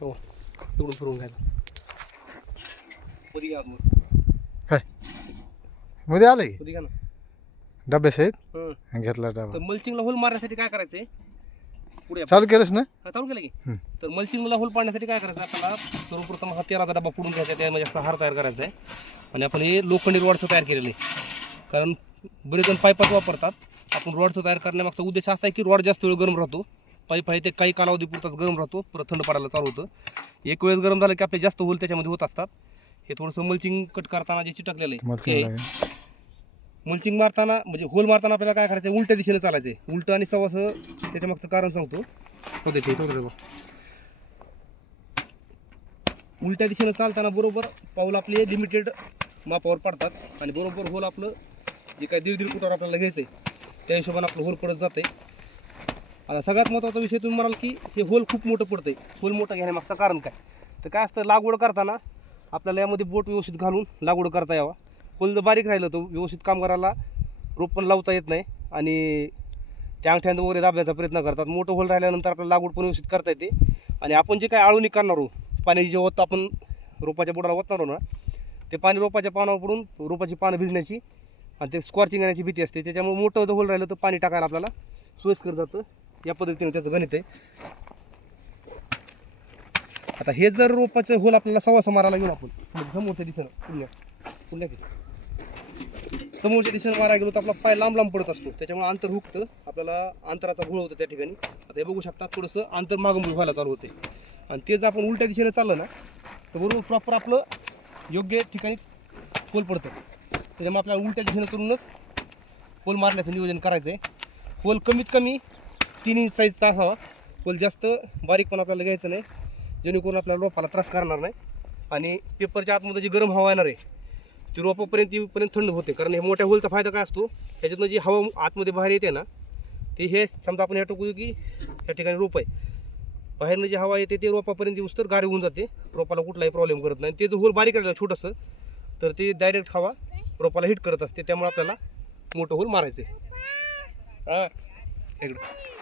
हो तिकडून फिरून घ्यायचं कधी घ्या मग काय मध्ये आलं की कधी घ्या ना डबे सहित हं. घेतला डबा तर मल्चिंगला होल मारण्यासाठी काय करायचंय पुढे चालू केलंस ना हा चालू केलं की हं. तर मल्चिंगला होल पाडण्यासाठी काय करायचं आपल्याला सर्वप्रथम हा तेलाचा डबा पुढून घ्यायचा त्यामध्ये असा हार तयार करायचा आहे आणि आपण हे लोखंडी रॉडचं तयार केलेलं आहे कारण बरेच जण पाईपात वापरतात आपण रॉडचं तयार करण्यामागचा उद्देश असा आहे की रॉड जास्त वेळ गरम राहतो पाईप आहे ते काही कालावधीपुरताच गरम राहतो परत थंड पडायला चालू होतं एक वेळेस गरम झालं की आपले जास्त होल त्याच्यामध्ये होत असतात हे थोडंसं मल्चिंग कट करताना जे चिटकलेलं आहे ते आहे. मल्चिंग मारताना म्हणजे होल मारताना आपल्याला काय करायचं उलट्या दिशेने चालायचं आहे उलटं आणि सव्वासं त्याच्यामागचं कारण सांगतो उलट्या दिशेने चालताना बरोबर पाऊल आपले लिमिटेड मापावर पडतात आणि बरोबर होल आपलं जे काय 1.5 फुटावर आपल्याला घ्यायचं आहे त्या हिशोबाने आपलं होल पडत जाते आता सगळ्यात महत्त्वाचा विषय तुम्ही म्हणाल की हे होल खूप मोठं पडतंय होल मोठं घेण्यामागचं कारण काय तर काय असतं लागवड करताना आपल्याला यामध्ये बोट व्यवस्थित घालून लागवड करता यावा होल जर बारीक राहिलं तर व्यवस्थित कामगाराला रोप पण लावता येत नाही आणि त्या अंगठ्यानं वगैरे दाबण्याचा प्रयत्न करतात मोठं होल राहिल्यानंतर आपल्याला लागवड पण व्यवस्थित करता येते आणि आपण जे काय आळूनी करणार आहोत पाणी जे होतं आपण रोपाच्या बुडाला ओतणार आहोत ना ते पाणी रोपाच्या पानावर पडून रोपाची पानं भिजण्याची आणि ते स्कॉर्चिंग येण्याची भीती असते त्याच्यामुळे मोठं जर होल राहिलं तर पाणी टाकायला आपल्याला सोयीस्कर जातं या पद्धतीने त्याचं गणित आहे आता हे जर रोपाचं होल आपल्याला सव्वासं मारायला घेऊन आपण समोरच्या दिशेनं पुण्या समोरच्या दिशेनं मारायला गेलो तर आपला पाय लांब लांब पडत असतो त्याच्यामुळे अंतर हुकतं आपल्याला अंतराचा घोळ होतं त्या ठिकाणी आता हे बघू शकता थोडंसं अंतर मागं व्हायला चालू होते आणि ते जर आपण उलट्या दिशेने चाललं ना तर बरोबर प्रॉपर आपलं योग्य ठिकाणीच होल पडतं त्याच्यामुळे आपल्याला उलट्या दिशेने करूनच होल मारण्याचं नियोजन करायचं आहे होल कमीत कमी 3 इंच साईजचा असावा होल जास्त बारीक पण आपल्याला घ्यायचं नाही जेणेकरून आपल्याला रोपाला त्रास करणार नाही आणि पेपरच्या आतमध्ये जी गरम हवा येणार आहे ती रोपापर्यंत येईपर्यंत थंड होते कारण हे मोठ्या होलचा फायदा काय असतो ह्याच्यातनं जी हवा आतमध्ये बाहेर येते ना ते हे समजा आपण ह्या टाकू की ह्या ठिकाणी रोप आहे बाहेरनं जी हवा येते ते रोपापर्यंत येऊस तर गाडी होऊन जाते रोपाला कुठलाही प्रॉब्लेम करत नाही ते जर होल बारीक राहिलं छोटंसं तर ते डायरेक्ट हवा रोपाला हिट करत असते त्यामुळे आपल्याला मोठं होल मारायचं आहे हां इकडं